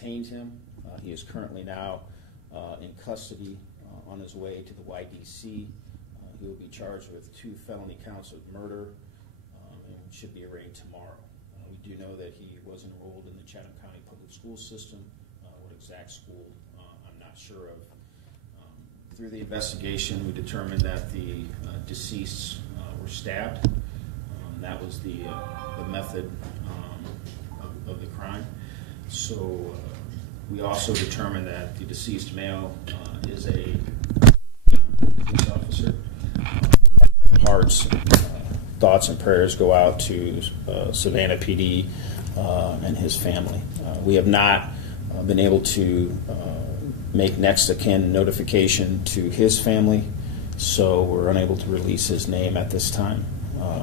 detained him. He is currently now in custody on his way to the YDC. He will be charged with 2 felony counts of murder and should be arraigned tomorrow. We do know that he was enrolled in the Chatham County Public School System. What exact school, I'm not sure of. Through the investigation, we determined that the deceased were stabbed. That was the method of the crime. So we also determined that the deceased male is a police officer. Hearts, thoughts, and prayers go out to Savannah PD and his family. We have not been able to make next of kin notification to his family, so we're unable to release his name at this time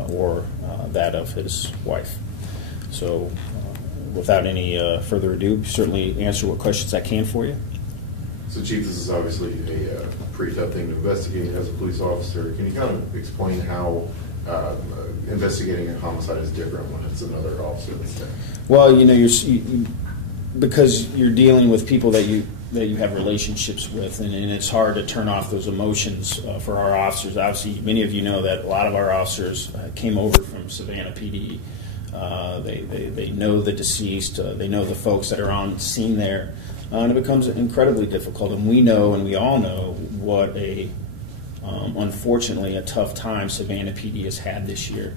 or that of his wife. So without any further ado, certainly answer what questions I can for you. So, Chief, this is obviously a pretty tough thing to investigate as a police officer. Can you kind of explain how investigating a homicide is different when it's another officer that's there? Well, you know, because you're dealing with people that you have relationships with, and it's hard to turn off those emotions for our officers. Obviously, many of you know that a lot of our officers came over from Savannah PD. They know the deceased. They know the folks that are on scene there. And it becomes incredibly difficult. And we know, and we all know, what unfortunately, a tough time Savannah PD has had this year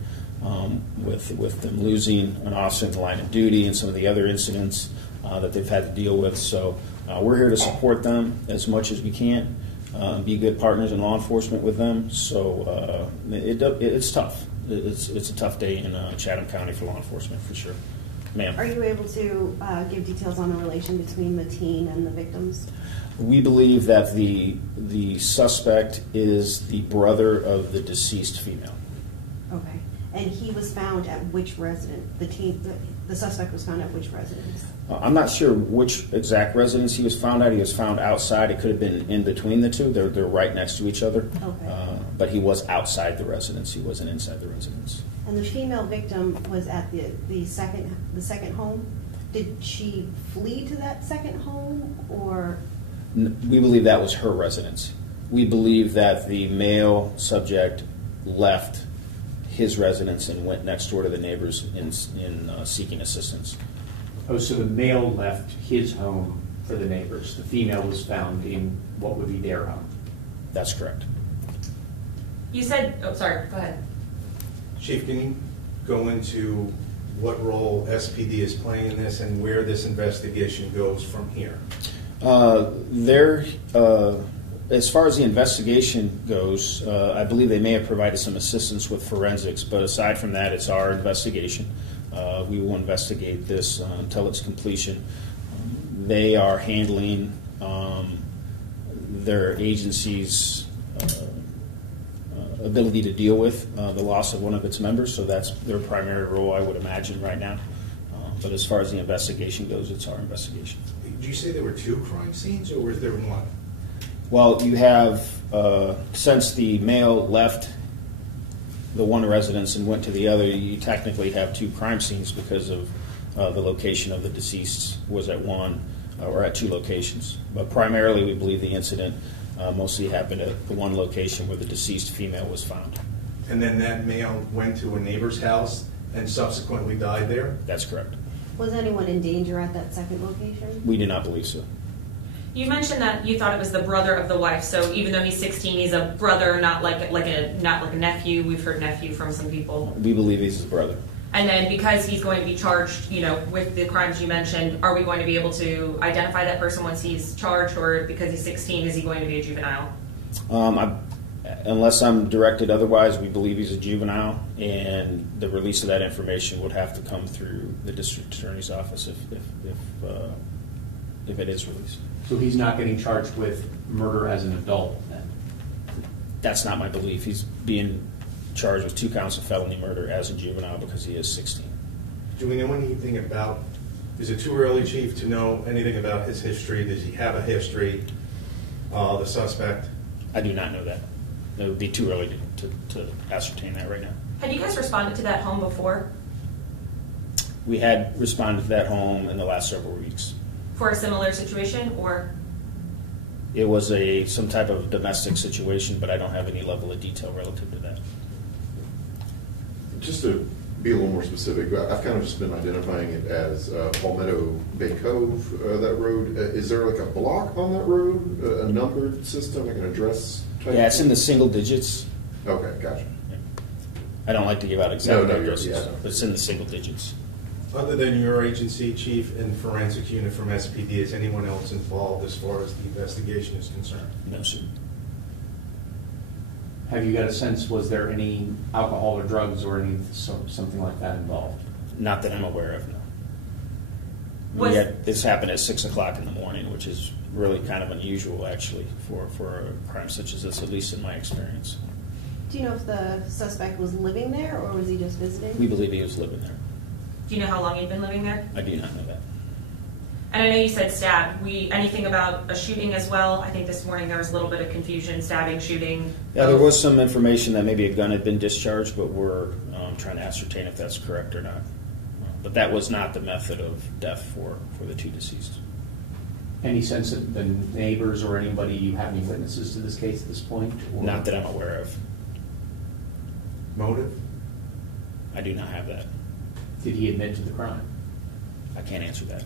with them losing an officer in the line of duty and some of the other incidents that they've had to deal with. So we're here to support them as much as we can, be good partners in law enforcement with them. So it's tough. It's a tough day in Chatham County for law enforcement, for sure. Ma'am. Are you able to give details on the relation between the teen and the victims? We believe that the suspect is the brother of the deceased female. Okay. And he was found at which residence? The suspect was found at which residence? I'm not sure which exact residence he was found at. He was found outside. It could have been in between the two. They're right next to each other. Okay. But he was outside the residence. He wasn't inside the residence. And the female victim was at the second home. Did she flee to that second home, or? We believe that was her residence. We believe that the male subject left his residence and went next door to the neighbors in seeking assistance. Oh, so the male left his home for the neighbors. The female was found in what would be their home. That's correct. You said, oh, sorry, go ahead. Chief, can you go into what role SPD is playing in this and where this investigation goes from here? As far as the investigation goes, I believe they may have provided some assistance with forensics, but aside from that, it's our investigation. We will investigate this until its completion. They are handling their agency's ability to deal with the loss of one of its members, so that's their primary role, I would imagine, right now. But as far as the investigation goes, it's our investigation. Did you say there were 2 crime scenes, or was there 1? Well, you have, since the male left the one residence and went to the other, you technically have 2 crime scenes because of the location of the deceased was at one or at 2 locations. But primarily, we believe the incident mostly happened at the one location where the deceased female was found. And then that male went to a neighbor's house and subsequently died there? That's correct. Was anyone in danger at that second location? We do not believe so. You mentioned that you thought it was the brother of the wife. So even though he's 16, he's a brother, not like a nephew. We've heard nephew from some people. We believe he's his brother. And then because he's going to be charged, with the crimes you mentioned, are we going to be able to identify that person once he's charged, or because he's 16, is he going to be a juvenile? Unless I'm directed otherwise, we believe he's a juvenile, and the release of that information would have to come through the district attorney's office if it is released. So he's not getting charged with murder as an adult then? That's not my belief. He's being charged with 2 counts of felony murder as a juvenile because he is 16. Do we know anything about, is it too early, Chief, to know anything about his history? Does he have a history, the suspect? I do not know that. It would be too early to ascertain that right now. Had you guys responded to that home before? We had responded to that home in the last several weeks. For a similar situation, or? It was some type of domestic situation, but I don't have any level of detail relative to that. Just to be a little more specific, I've kind of just been identifying it as Palmetto Bay Cove, that road. Is there like a block on that road, a numbered system, like an address type? Yeah, it's in the single digits. Okay, gotcha. I don't like to give out exact No, addresses, yeah. but it's in the single digits. Other than your agency, chief, and forensic unit from SPD, is anyone else involved as far as the investigation is concerned? No, sir. Have you got a sense, was there any alcohol or drugs or something like that involved? Not that I'm aware of, no. Was- This happened at 6 o'clock in the morning, which is really kind of unusual, actually, for a crime such as this, at least in my experience. Do you know if the suspect was living there, or was he just visiting? We believe he was living there. Do you know how long he'd been living there? I do not know that. And I know you said stabbed. Anything about a shooting as well? I think this morning there was a little bit of confusion, stabbing, shooting. Yeah, there was some information that maybe a gun had been discharged, but we're trying to ascertain if that's correct or not. But that was not the method of death for the two deceased. Any sense of the neighbors or anybody, you have any witnesses to this case at this point? Or- Not that I'm aware of. Motive? I do not have that. Did he admit to the crime? I can't answer that.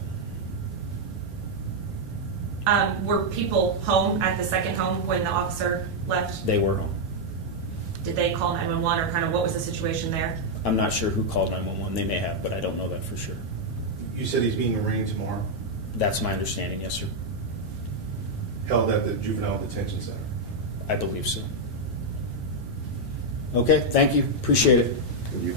Were people home at the second home when the officer left? They were home. Did they call 911, or kind of what was the situation there? I'm not sure who called 911. They may have, but I don't know that for sure. You said he's being arraigned tomorrow, That's my understanding, yes, sir. held at the juvenile detention center. I believe so. Okay, thank you. Appreciate it. Can you